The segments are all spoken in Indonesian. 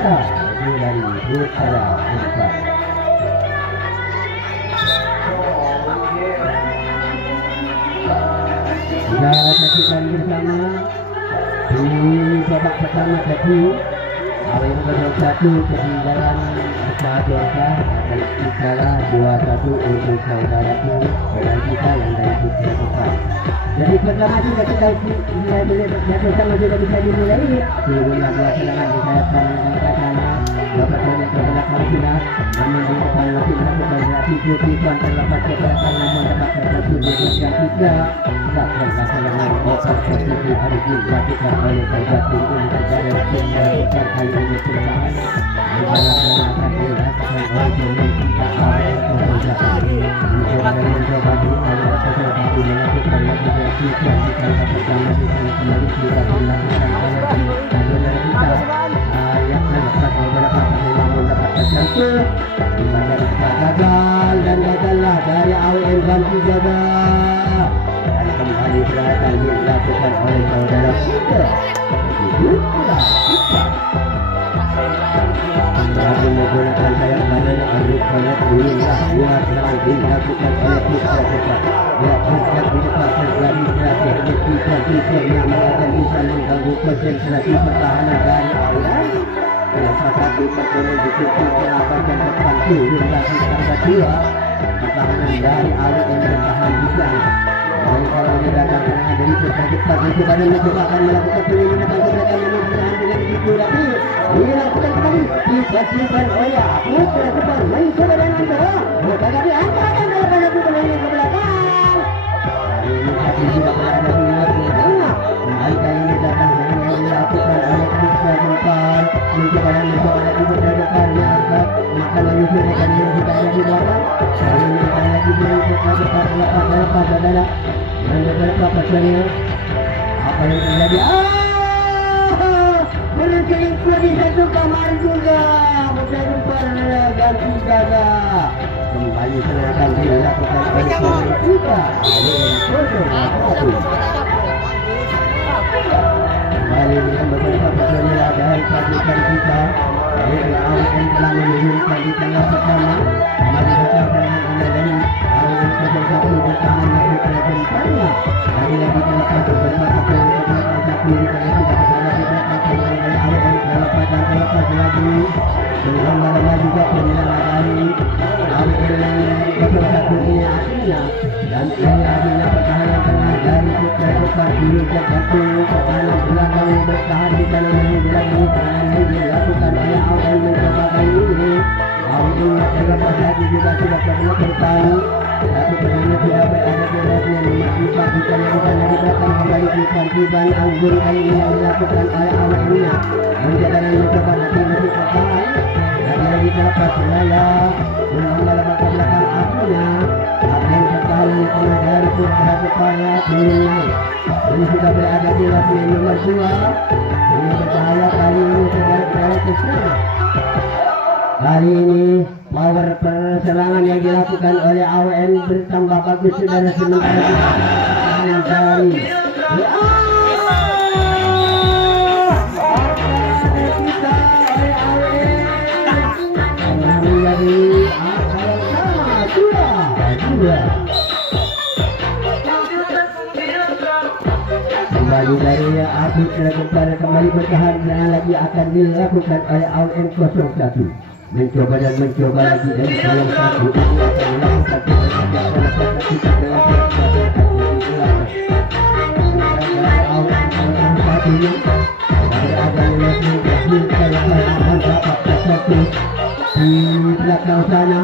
kita itu dari utara Unpad. Kita saksikan bersama di babak pertama tadi awal nomor 1 ketinggalan Dosa dan Ikala 2-1 untuk saudaraku dan kita yang dari Putra Depan. Jadi pertama juga kita mulai bersama juga bisa dimulai. Sebelumnya dua serangan disayapkan katanya dapat banyak ke belakang sudah namun di depan masih melakukan reaksi putih terlepas ke belakang namun dapat terjatuh di bagian tiga. Bahkan serangan otak posisi hari ini dilakukan oleh saudaraku untuk negara yang melakukan hal ini perubahan. Akan dilakukan oleh pemerintah awal kebijakan. Mencoba di awal kebijakan melakukan reaksi dan kita pertama di sana kembali kita dilakukan oleh saudara kita yang melakukan beberapa pertandingan mendapat terjatuh. Gagal dan gagallah dari AWN ganti jaga dan kembali serangan dilakukan oleh saudara kita. Lagi menggunakan sayap badan Arif Khalid Bulinlah buat serang dilakukan oleh Putra Depan. Ya hendak di depan terjadi strategi kita yang akan bisa mengganggu konsentrasi pertahanan dari awal. Salah satu pertolongan ditutup melakukan depan turun lagi tangga 2. Pertahanan dari awal yang bertahan bisa. Dan kalau datang serangan dari Putra Depan itu badan mencoba akan melakukan penyelidikan keberadaan yang bertahan dengan itu lagi. Dilakukan kembali dipastikan oleh Putra Depan mencoba dengan bawah tetapi angkatan daripada Putra yang ke belakang. Ini tapi sudah berada di tengah. Kembali kali ini datang dengan yang dilakukan oleh Putra Depan mencoba dan mencoba lagi Putra Depan yang angkat makan menyusulkan yang sudah ada di belakang. Kali ini akan lagi beri Putra Depan lepas adalah mencoba pasalnya apa yang terjadi. Berkeliling di satu kamar juga Putra Depan ganti jaga kembali serangan dilakukan oleh pemain kita kembali dengan beberapa pertandingan dari pasukan kita AWN telah menurunkan di tengah pertama kembali datang serangan ini dari AWN 1 bertahan lagi ke depannya dari lagi terlepas beberapa pertandingan satu di tengah kita bersama di belakang oleh AWN terlepas lagi lama-lama juga penyerangan dari AWN 1 ini akhirnya dan ini akhirnya pertahanan tengah dari Putra Depan dulu jatuh pertahanan belakang yang bertahan di dalam menjelang ini serangan ini dilakukan oleh AWN mencoba kali ini AWN terlepas lagi juga sudah pernah bertahan tapi pertama tidak berada di rodnya memaklukan bukan yang di belakang kembali bukan anggur kali ini yang dilakukan oleh AWN-nya menjaga dan mencoba nanti masih pertahan lagi terlepas saya menambah ke belakang akhirnya akan pertahanan tengah dari Putra Depan menilai ini sudah berada di rodnya nomor 2 ini berbahaya kali ini segala ke sana. Kali ini power perserangan yang dilakukan oleh AWN bertambah bagus saudara sementara pertahanan dari kita oleh AWN menjadi dua. Kembali dari Abid kepada kembali bertahan dan lagi akan dilakukan oleh AWN 01 mencoba dan mencoba lagi dari kolom 1 akan melakukan di belakang sana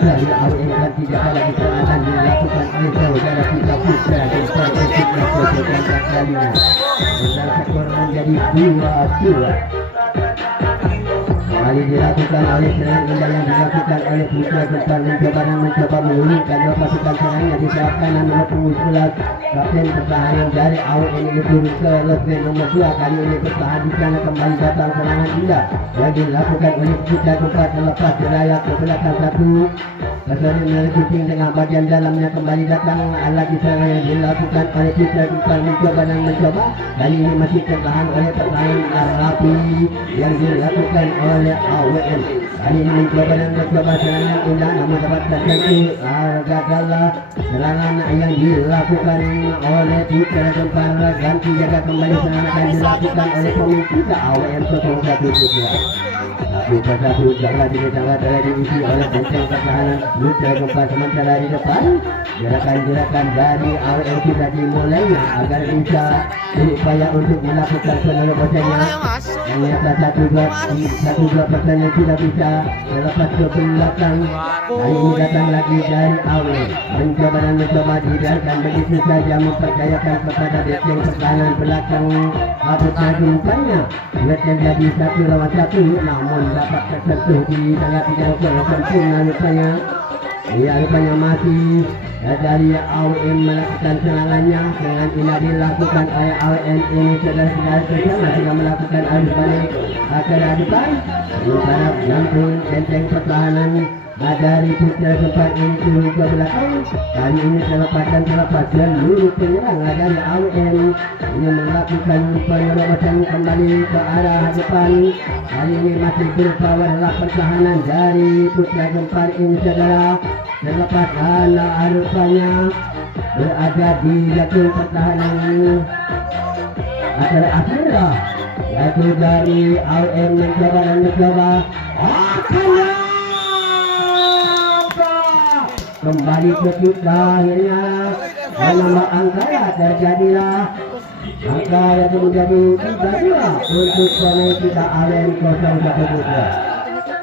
dari AWN dan tidak ada kesalahan dilakukan oleh saudara kita Putra Depan untuk melakukan kalinya dan skor menjadi 2-2. kembali dilakukan oleh serangan indah yang dilakukan oleh Putra Gempar mencoba mengulurkan dua pasukan serangnya di sayap kanan nomor punggung 11 kapten pertahanan dari AWN itu ke Leslie nomor 2. Kali ini bertahan di sana, kembali datang serangan indah yang dilakukan oleh Putra Gempar terlepas dirayap ke belakang satu Kesana melalui tengah bagian dalamnya, kembali datang lagi serangan yang dilakukan oleh Putra Gempar mencoba. Kali ini masih tertahan oleh pertahanan rapi yang dilakukan oleh AWN. Kali ini mencoba serangan indah, namun dapat terjadi gagallah serangan yang dilakukan oleh Putra Gempar. Ganti jaga kembali serangan yang dilakukan oleh pemimpin AWN 01 Putra. Satu jangan sangat ada diisi oleh benteng pertahanan Putra Gempar. Sementara di depan gerakan-gerakan dari AWN kita dimulai agar bisa berupaya untuk melakukan penerobosannya. Ternyata satu dua persen yang tidak bisa melepas ke belakang. Kali ini datang lagi dari AWN mencoba dibiarkan begitu saja, mempercayakan kepada benteng pertahanan belakang Putra Gemparnya. Terjadi 1 lawan 1, namun dapat tersentuh di tengah tidak sempurna rupanya. Rupanya masih dari AWN melakukan serangannya. Serangan ini dilakukan oleh AWN ini saudara-saudara bersama sudah melakukan arus balik ke depan. Sementara jantung benteng pertahanan dari Putra Gempar ini turun ke belakang. Kali ini terlepas seluruh penyerang dari AWN ini melakukan penerobosan kembali ke arah depan. Kali ini masih berupa adalah pertahanan dari Putra Gempar ini saudara. Terlepas rupanya berada di jatuh pertahanan akhirnya yaitu dari AWN mencoba kembali ke kita. Akhirnya menambah angka terjadilah angka yang menjadi 3-2 untuk pemain kita AWN 01 Putra.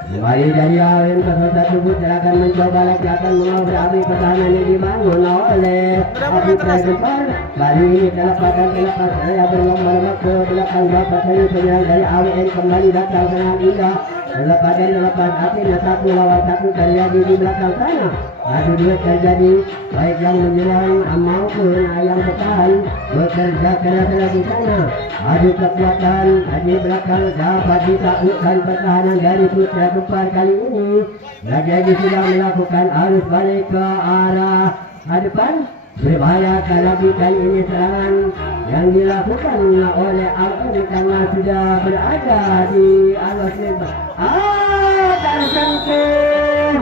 Kembali dari AWN 01 Putra akan mencoba lagi, akan mengobrol pertahanan yang dibangun oleh Putra Gempar. Kali ini terlepas saya berlomba-lomba ke belakang bapak saya penyerang dari AWN kembali datang dengan indah. Lepas akhirnya 1 lawan 1 terjadi di belakang sana. Adu duet terjadi, baik yang menyerang maupun yang bertahan bekerja keras di sana. Adu kekuatan di belakang dapat ditaklukkan pertahanan dari Putra Gempar kali ini. Lagi sudah melakukan arus balik ke arah depan. Berbahaya lagi kali ini serangan yang dilakukan oleh AWN karena sudah berada di alas lembah. Tersentuh.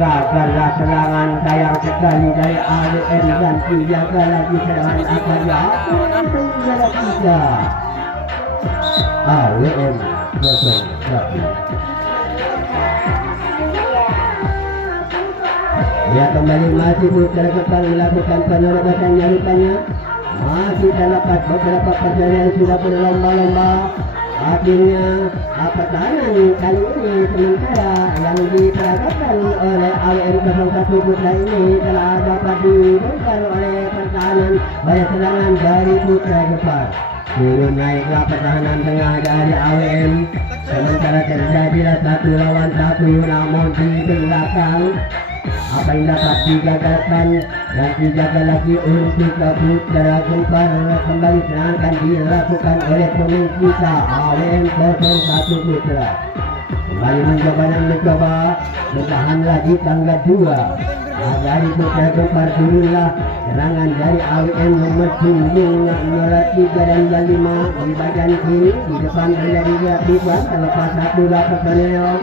Gagallah serangan sayang sekali dari AWN dan dijaga lagi serangan akan diambil 3. AWN 01. Ya, kembali masih Putra Gempar melakukan penerobosannya rupanya. Masih terlepas beberapa persen yang sudah berlomba-lomba. Akhirnya pertahanan kali ini sementara yang diperagakan oleh AWN 01 Putra ini telah dapat dibongkar oleh pertahanan oleh serangan dari Putra Gempar. Turun naiklah pertahanan tengah dari AWN. Sementara terjadilah 1 lawan 1, namun di belakang apa yang dapat digagalkan dan dijaga lagi untuk Putra Gempar. Kembali serangan akan dilakukan oleh pemain kita AWN 01 Putra. Kembali mencoba bertahan lagi tangga 2. Dari Putra Gempar turunlah serangan dari AWN nomor punggung 3 dan 5 di bagian kiri. Di depan terjadi diaktifkan terlepas 1 personel.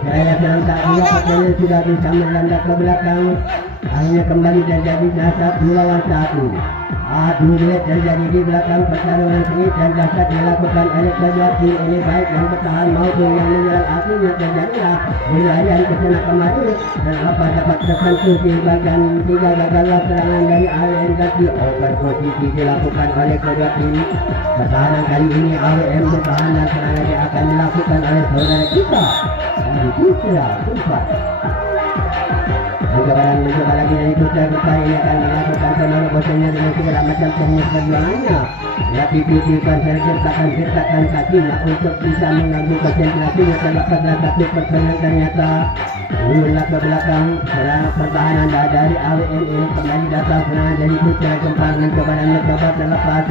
Saya sedang tak dua personel sudah bisa melanda ke belakang. Akhirnya kembali terjadi 1 lawan 1. Adu duet terjadi di belakang pertarungan sengit dan dasar dilakukan oleh kedua tim ini, baik yang bertahan maupun yang menyerang. Akhirnya terjadilah wilayah kesana kemari dan apa dapat tersentuh di bagian 3. Gagallah serangan dari AWN kaki over posisi dilakukan oleh kedua tim. Pertahanan kali ini AWN bertahan dan serangan yang akan dilakukan oleh saudara kita dari Putra Gempar. mencoba lagi dari putra Gempa ini akan melakukan penerobosannya dengan segala macam teknik perjuangannya. Ya titipan sertakan kakinya untuk bisa mengganggu konsentrasinya terlepas dari satu pertanyaan ternyata ulah ke belakang serangan pertahanan dari AWM ini kembali datang serangan dari putra Gempa mencoba dan mencoba terlepas.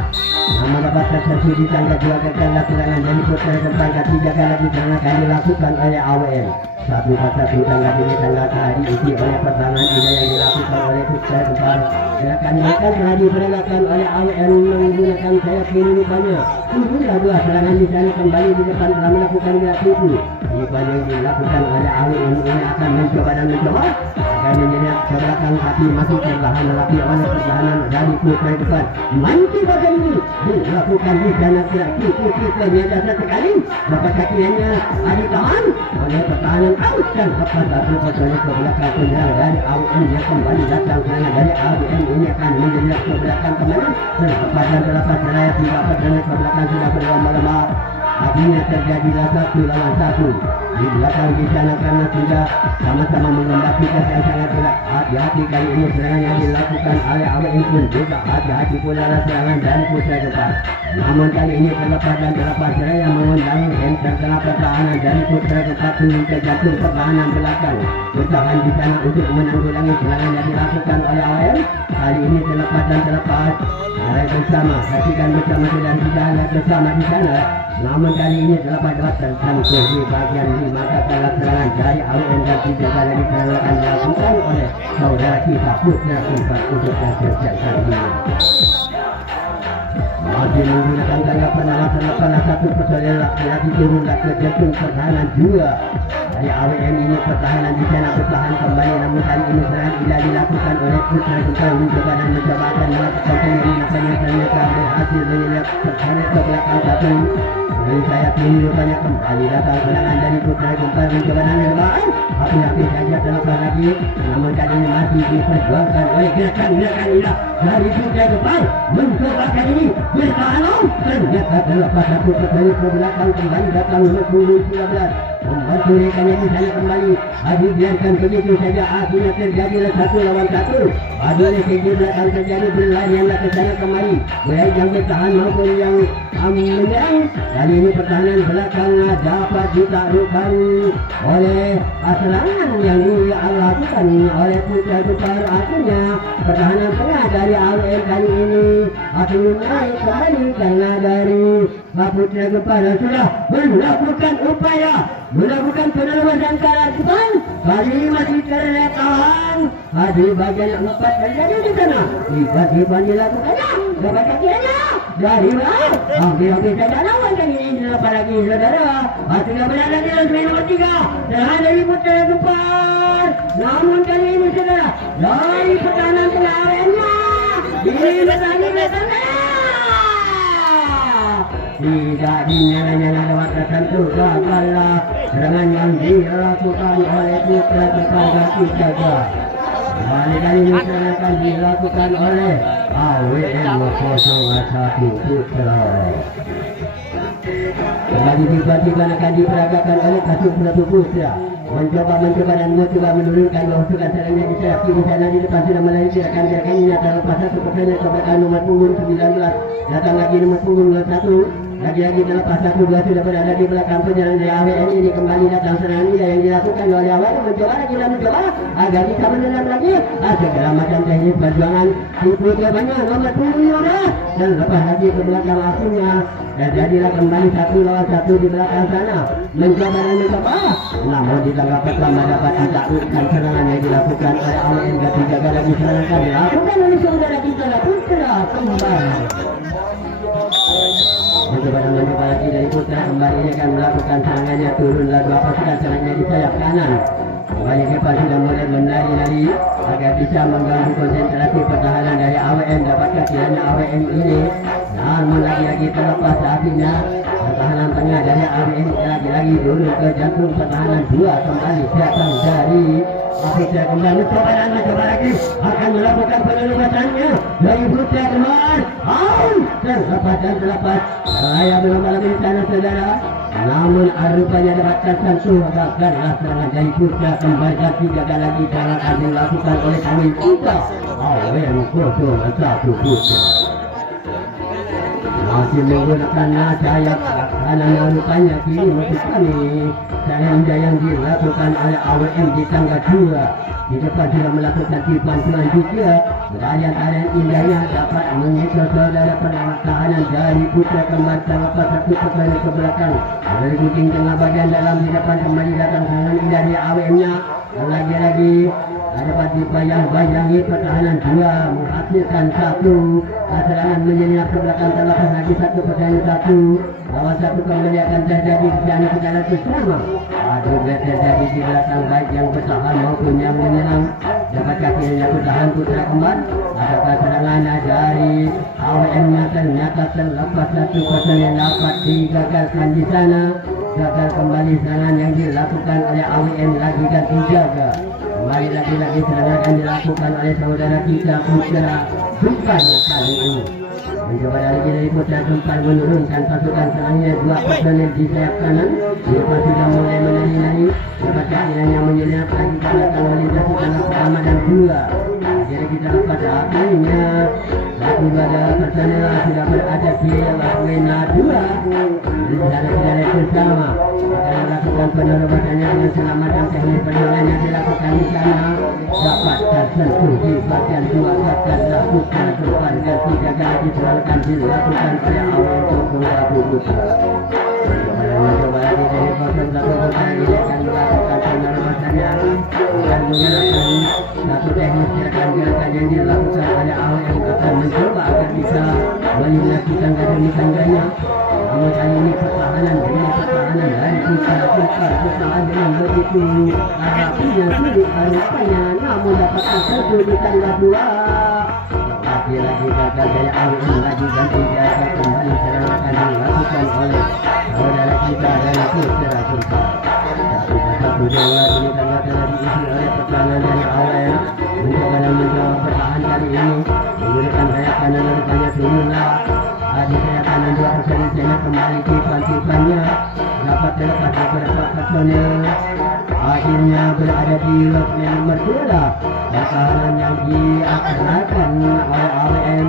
Namun dapat tersebut di tangga dua gagal serangan dari putra Gempa ketiga kali lagi serangan akan dilakukan oleh AWM. Satu tangga ini tangga tadi diisi oleh pertahanan ini yang dilakukan oleh putra Gempa. Gerakan mereka telah diperagakan oleh AWM menggunakan sayap kiri rupanya. Itulah dua serangan di sana kembali di depan telah melakukan gerak itu. Rupanya yang dilakukan oleh AWM ini akan mencoba dan mencoba akan menyenyap ke belakang tapi masih tertahan tetapi oleh pertahanan dari putra depan. Mancing bagian ini dilakukan di sana kiri ternyata sekali dapat kakiannya ditahan oleh pertahanan out dan lepas satu personel ke belakang penyerang dari AWM yang kembali datang serangan dari AWM ini akan menyenyap ke belakang kemana terlepas dan terlepas seraya tidak pertanyaan ke belakang sudah berlomba-lomba. Akhirnya terjadilah 1 lawan 1 di belakang di sana karena sudah sama-sama menghadapi yang sangat berat. Hati-hati kali ini serangan yang dilakukan oleh AWM pun juga hati-hati pula serangan dari putra Gempa. Namun kali ini terlepas dan terlepas seraya mengundang tengah pertahanan dari putra Gempa turun ke jantung pertahanan belakang bertahan di sana untuk menanggulangi serangan yang dilakukan oleh AWM. Kali ini terlepas dan terlepas seraya bersama saksikan bersama dan kita lihat bersama di sana. Namun kali ini terlepas tersentuh di bagian 5 katalah serangan dari AWM dan tiga kali serangan dilakukan oleh saudara kita putra Gempa untuk selesai ini. Masih menggunakan gaya penalasan salah satu personel laki-laki turun ke jantung pertahanan juga dari AWM ini. Pertahanan di sana bertahan kembali namun kali ini serangan tidak dilakukan oleh putra Gempa mencoba dan mencoba akan melakukan penyelidikan ternyata berhasil menyelip pertahanan ke belakang satu. Dari sayap ini rupanya kembali datang serangan dari putra Gempa mencoba dan merebak. Api-api saja terlepas lagi namun kali ini masih diperjuangkan oleh gerakan ilah dari putra Gempa mencoba kali ini bertahan ternyata terlepas satu pertanyaan ke belakang kembali datang nomor 19 membantu rekannya di sana kembali. Dibiarkan begitu saja akhirnya terjadilah 1 lawan 1. Aduh segi belakang terjadi berlarianlah ke sana kembali baik yang bertahan maupun yang menyerang. Kali ini pertahanan belakang dapat ditaklukkan oleh serangan yang dilakukan oleh putra Gempa. Akhirnya pertahanan tengah dari AWM kali ini akhirnya naik kembali karena dari putra Gempa dan sudah melakukan upaya melakukan penerobosan ke arah depan. Kali ini masih tertahan di bagian 4 terjadi di sana. Tiba-tiba dilakukannya dapat kakiannya dari bawah. Hampir-hampir saja lawan kali ini dilepas lagi saudara. Sudah berada di lantai nomor 3 serangan dari putra Gempa. Namun kali ini saudara dari pertahanan tengah AWM-nya diletakkan tidak dinyala-nyala lewat tertentu. Gagallah serangan yang dilakukan oleh putra Gempa kaki jaga. Kali ini serangan akan dilakukan oleh AWM 01 Putra. Kembali tiba-tiba akan diperagakan oleh kasus Putra. Mencoba dan mencoba menurunkan pasukan serangnya di sayap kiri sana di depan sudah mulai gerakan ini terlepas satu pertanyaan ke belakang nomor punggung 19 datang lagi nomor punggung 21 lagi-lagi terlepas 1-2 sudah berada di belakang penyerang dari AWM ini. Kembali datang serangan ini yang dilakukan oleh AWM mencoba lagi dan mencoba agar bisa menendang lagi segala macam teknik perjuangan tipu banyak nomor punggung 15 dan lepas lagi ke belakang akhirnya dan jadilah kembali 1 lawan 1 di belakang sana mencoba dan mencoba namun di tangga pertama dapat ditaklukkan serangan yang dilakukan oleh AWM ketiga lagi serangan dilakukan oleh saudara kita Putra kembali. Mencoba lagi dari putra kembali ini akan melakukan serangannya turunlah 2 pasukan serangnya di sayap kanan. Kembali Gempa sudah mulai menari-nari agar bisa mengganggu konsentrasi pertahanan dari AWM. Dapatkah kiranya AWM ini namun lagi-lagi terlepas akhirnya pertahanan tengah dari AWM lagi-lagi dulu ke jantung pertahanan 2 kembali datang dari Putra kembali mencoba lagi akan melakukan penerobosannya dari Putra kembali terlepas dan terlepas saya belum malam ini sana saudara namun rupanya dapat tersentuh gagallah serangan dari Putra Kembar Jati. Gagal lagi serangan dilakukan oleh Amin Putra. Awen 0-1 Putra masih menggunakan sayap kanan rupanya kini masih kali serangan yang dilakukan oleh AWM di tangga 2. Di depan sudah melakukan tipuan selanjutnya. Beralian-alian indahnya dapat mengikat saudara pertahanan dari Putra Kembar terlepas satu pertanyaan ke belakang. Dari kucing tengah bagian dalam di depan kembali datang serangan indah dari AWM-nya. Lagi-lagi dapat dibayang-bayangi pertahanan 2 menghasilkan satu serangan menyelinap ke belakang terlepas lagi satu pertanyaan 1. Bahwa satu kembali akan terjadi di sana kita lihat bersama. Aduh terjadi di belakang baik yang bertahan maupun yang menyerang. Dapat kakinya bertahan Putra Kembar. Adakah serangan dari AWM-nya ternyata terlepas satu pertanyaan dapat digagalkan di sana. Gagal kembali serangan yang dilakukan oleh AWM lagi dan dijaga. Kembali lagi-lagi serangan yang dilakukan oleh saudara kita Putra Kembar kali ini. Mencoba dari Putra Kembar menurunkan pasukan serangnya 2 personel di sayap kanan. Lepas sudah mulai menari-nari. Dapat kakinya menyelinap lagi ke belakang melintasi tangga pertama dan 2. Jadi kita lepas akhirnya satu pada personel sudah berada di Wena 2. Di sana kita lihat bersama akan melakukan penerobosannya dengan selamatan teknis perjuangan yang dilakukan di sana dapat tersentuh di bagian 2 akan lakukan Kembar ganti gagal dilakukan oleh awal untuk Putra. Mencoba lagi dari kosong satu Putra ini akan melakukan penerobosannya dan menggunakan satu teknis gerakan-gerakan yang dilakukan oleh awal yang akan mencoba agar bisa melunasi tangga demi tangganya. Namun kali ini pertahanan dari Putra Kembar bertahan dengan begitu rapinya sulit rupanya, namun dapat tersentuh di tangga 2. Lagi-lagi gagal dari AWM lagi ganti jaga kembali serangan akan dilakukan oleh saudara kita dari Putra Kembar. Satu dewa ini tangga telah diisi oleh pertahanan dari AWM. Mencoba bertahan kali ini menggunakan sayap kanan rupanya turunlah. Di sayap kanan 2 personel kembali tipan-tipannya dapat terlepas beberapa personel. Akhirnya berada di lot nomor 2. Pertahanan yang diakarkan oleh AWM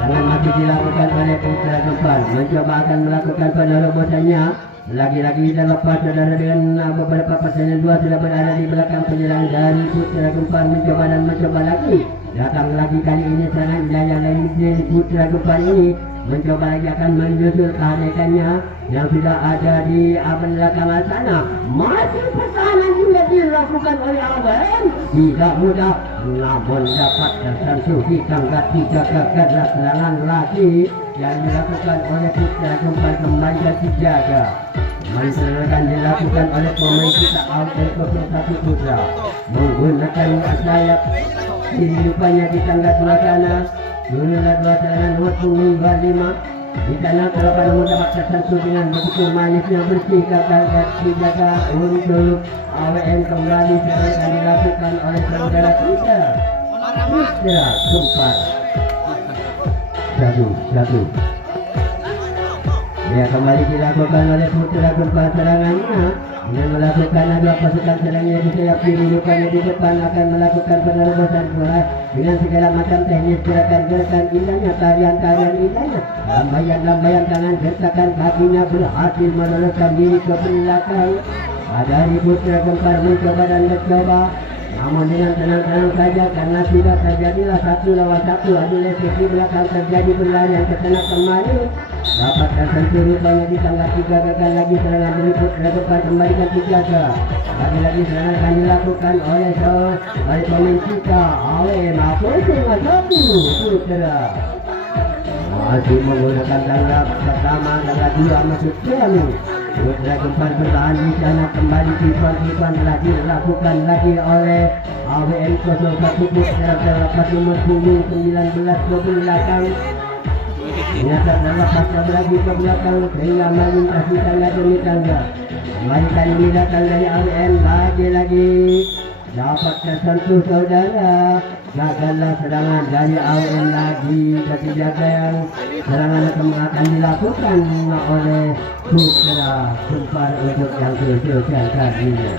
dengan masih dilakukan oleh Putra Kembar. Mencoba akan melakukan penerobosannya. Lagi-lagi terlepas saudara dengan beberapa personel 2 sudah berada di belakang penyerang dari Putra Kembar. Mencoba lagi. Datang lagi kali ini serangan wilayah lain dari Putra Kembar ini. Mencoba lagi akan menyusul kehadirannya yang sudah ada di belakang sana. Masih pertahanan juga dilakukan oleh AWM. Tidak mudah, namun dapat tersentuh di tangga 3 gagal serangan lagi yang dilakukan oleh Putra Kembar kembali dan dijaga. Serangan dilakukan oleh pemain kita AWM 01 Putra menggunakan sayap kiri rupanya di tangga 2 sana. Dululah 2 serangan nomor 5 di sana terlepas namun dapat tersentuh dengan begitu manisnya bersih gagal dan dijaga untuk AWM kembali serangan dilakukan oleh saudara kita Putra Kembar. Satu. Ya kembali dilakukan oleh Putra Kembar serangannya dengan melakukan dua pasukan serangnya di sayap kiri rupanya di depan akan melakukan penerobosan bola dengan segala macam teknis gerakan-gerakan indahnya, tarian-tarian indahnya, lambaian-lambaian tangan, gerakan kakinya berhasil meloloskan diri ke belakang. Dari Putra Kembar mencoba dan mencoba, namun dengan tenang-tenang saja karena sudah terjadilah 1 lawan 1 adu lesik di belakang terjadi berlarian ke tengah kemari. Dapat tersentuh rupanya di tangga 3 gagal lagi serangan dari Putra Kembar kembalikan 3. Lagi-lagi serangan akan dilakukan oleh pemain kita AWM 01 Putra. Masih menggunakan tangga pertama, tangga 2 maksud kami. Putra Kembar bertahan di sana kembali tipuan-tipuan telah dilakukan lagi oleh AWM 01 Putra terlepas nomor 19 ke belakang. Ternyata terlepas lagi ke belakang sehingga melintasi tangga demi tangga. Kembali kali ini datang dari AWM lagi-lagi dapat tersentuh saudara. Gagallah serangan dari AWM lagi. Ketiga yang serangan akan dilakukan oleh Putra Gempar untuk yang kesekian kalinya.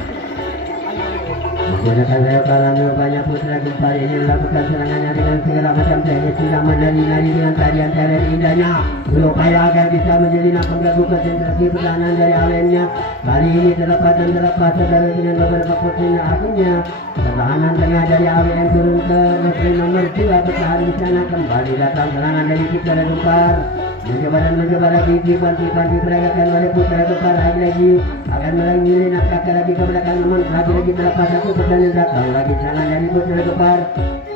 Menggunakan sayap banyak Putra Gempar ini melakukan serangannya dengan segala macam teknik, tidak menari-nari dengan tarian-tarian indahnya, berupaya agar bisa menjelinap mengganggu konsentrasi pertahanan dari AWM-nya. Kali ini terlepas dan terlepas saudara dengan beberapa posisinya. Akhirnya pertahanan tengah dari AWM turun ke referee nomor 2 bertahan di sana. Kembali datang serangan dari Putra Gempar. Mencoba lagi dibantu diperagakan oleh Putra Gempar. Lagi akan menyelinap lagi ke belakang, namun lagi terlepas satu pertanyaan datang lagi serangan dari Putra Gempar.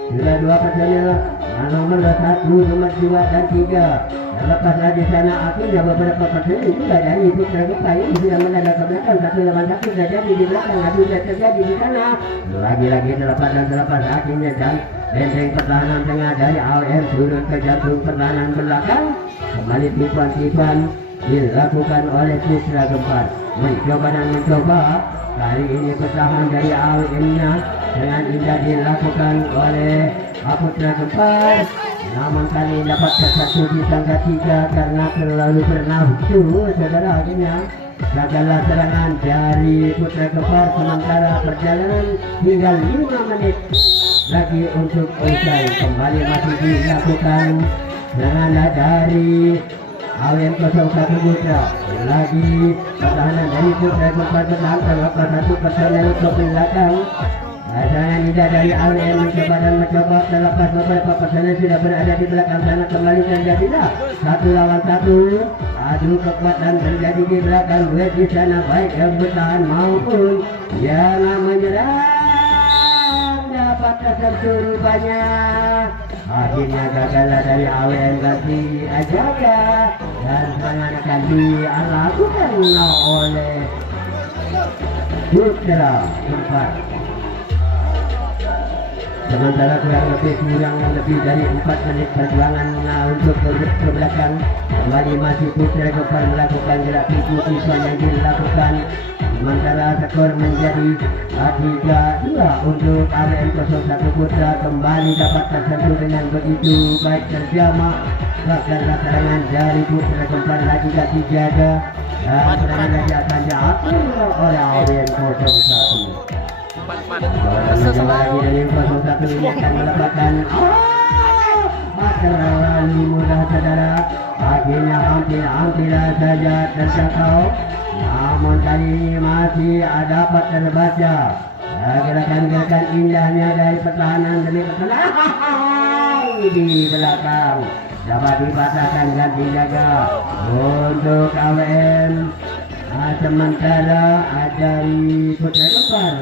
Sudah 2 pertanyaan nomor 1, nomor 2 dan 3. Terlepaslah di sana. Akhirnya beberapa pertanyaan juga dari Putra Gempar ini sudah mendadak ke belakang. 1 lawan 1 sudah jadi di belakang. Adu sudah terjadi di sana. Lagi terlepas dan terlepas. Akhirnya dan benteng pertahanan tengah dari AWM turun ke jantung pertahanan belakang. Kembali tipuan dilakukan oleh Putra Gempar. Mencoba kali ini pertahanan dari AWM-nya dengan indah dilakukan oleh Putra Gempar. Namun kali dapat satu di tangga 3 karena terlalu bernafsu saudara. Akhirnya gagallah serangan dari Putra Gempar. Sementara perjalanan tinggal 5 menit lagi untuk usai. Kembali masih dilakukan serangan dari AWM 01 Putra. Lagi pertahanan dari Putra Gempar bertahan terlepas 1 pertanyaan untuk belakang. Serangan indah dari AWM mencoba terlepas beberapa pertanyaan sudah berada di belakang sana. Kembali terjadilah 1 lawan 1. Adu kekuatan terjadi di belakang duet di sana, baik yang bertahan maupun yang menyerang. Dapat tersentuh rupanya. Akhirnya gagallah dari AWM ganti Ajaga dan serangan akan dilakukan oleh Putra Gempar. Sementara kurang lebih dari 4 menit perjuangan untuk ke belakang. Kembali masih Putra Gempar melakukan gerak tipuan yang dilakukan. Sementara skor menjadi 3-2 untuk AWM 01 Putra. Kembali dapat tersentuh dengan begitu baik terjamah. Gagallah serangan dari Putra Gempar lagi tak dijaga. Dan serangan lagi akan diatur oleh AWM 01. Mencoba lagi dari 01 ini akan melepaskan. Terlalu mudah saudara. Akhirnya hampir saja terjangkau. Namun kali ini masih dapat terbaca gerakan-gerakan indahnya dari pertahanan demi pertahanan di belakang. Dapat dipatahkan dan dijaga untuk AWM. Sementara dari Putra Gempar.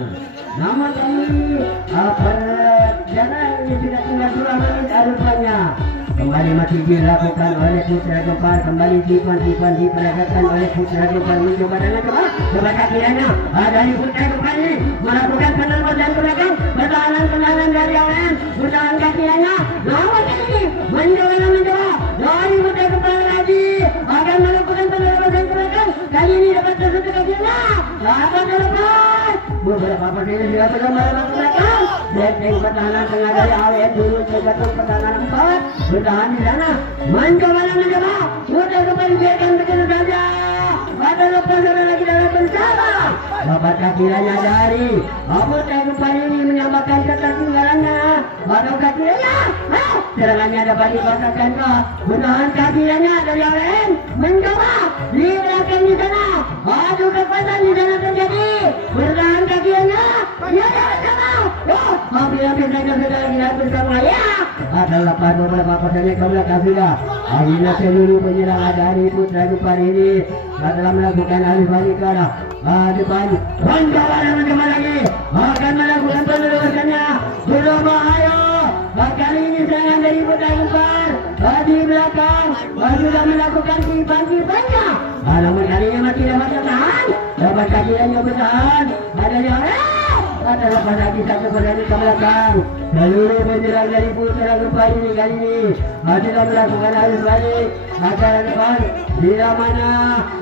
Namun ini perjalanan ini tidak tinggal 2 menit rupanya. Kembali masih dilakukan oleh Putra Gempar. Kembali tipuan diperagakan oleh Putra Gempar. Mencoba dan coba kakiannya dari Putra Gempar ini melakukan penerbangan dan belakang. Pertahanan dari AWM. Bertahan kakiannya. Namun ini mencoba dari Putra Gempar lagi akan melakukan penerbangan dan belakang. Kali ini dapat tersentuh kakiannya. Dapat terlepas. Beberapa pertandingan sudah berkembang ke belakang. Benteng pertahanan tengah dari AWM turun ke jantung pertahanan 4. Bertahan di sana. Mencoba. Putra Gempar dibiarkan begitu saja. Pada lepas lagi dalam bersama. Dapat kakirannya dari Putra Gempar ini menyamakan ketertinggalannya. Pada kakirannya. Serangannya dapat dipatahkan ke bertahan kakirannya dari AWM. Mencoba di belakang di sana. Adu kekuatan di sana terjadi. Bertahan kakirannya. Ya sama. Hampir saja sudah diatur sama ya. Ada lepas beberapa pertanyaan ke belakang sudah. Akhirnya seluruh penyerang dari Putra Gempar ini telah melakukan alih balik ke arah depan. Mencoba lagi. Akan melakukan penerusannya. Sudah bahaya. Kali ini serangan dari Putra Gempar di belakang sudah melakukan kipan-kipannya. Namun kali ini masih dapat bertahan. Dapat kakirannya bertahan. Ada di orang. Ada lepas lagi satu pertandingan ke belakang. Seluruh penyerang dari Putra Gempar ini kali ini sudah melakukan arus balik. Maka depan bila mana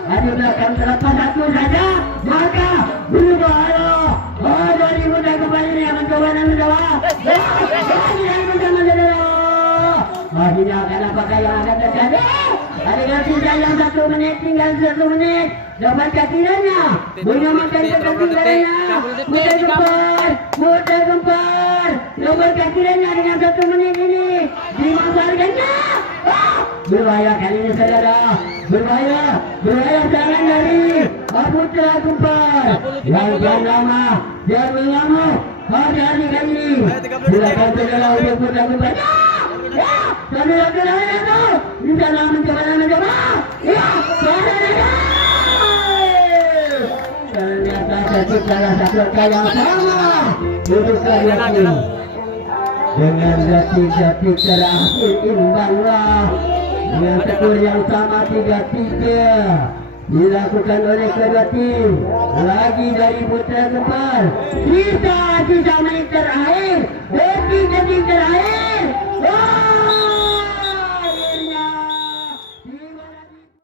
di belakang terlepas satu saja, maka berbahaya dari Putra Gempar. kembali nih mencoba dan mencoba. Akhirnya akan apakah yang akan terjadi? Ada sisa yang 1 menit, tinggal 1 menit. Dapatkah kiranya menyamakan ketertinggalannya? Muter gempar. Dapatkah kiranya dengan 1 menit ini dimasarkannya? Berbahaya kali ini saudara. Berbahaya serangan dari Putra Gempar. Yang lama dia mengamuk. Hati-hati kali ini. Silakan saudara untuk Putra Gempar. Saudara-saudara itu di dalam mencoba. Ternyata salah satu yang sama untuk kalian dengan detik-detik terakhir imbanglah dengan skor yang sama 3-3 dilakukan oleh kedua tim. Lagi dari Putra Gempar. Sisa menit terakhir, detik-detik terakhir.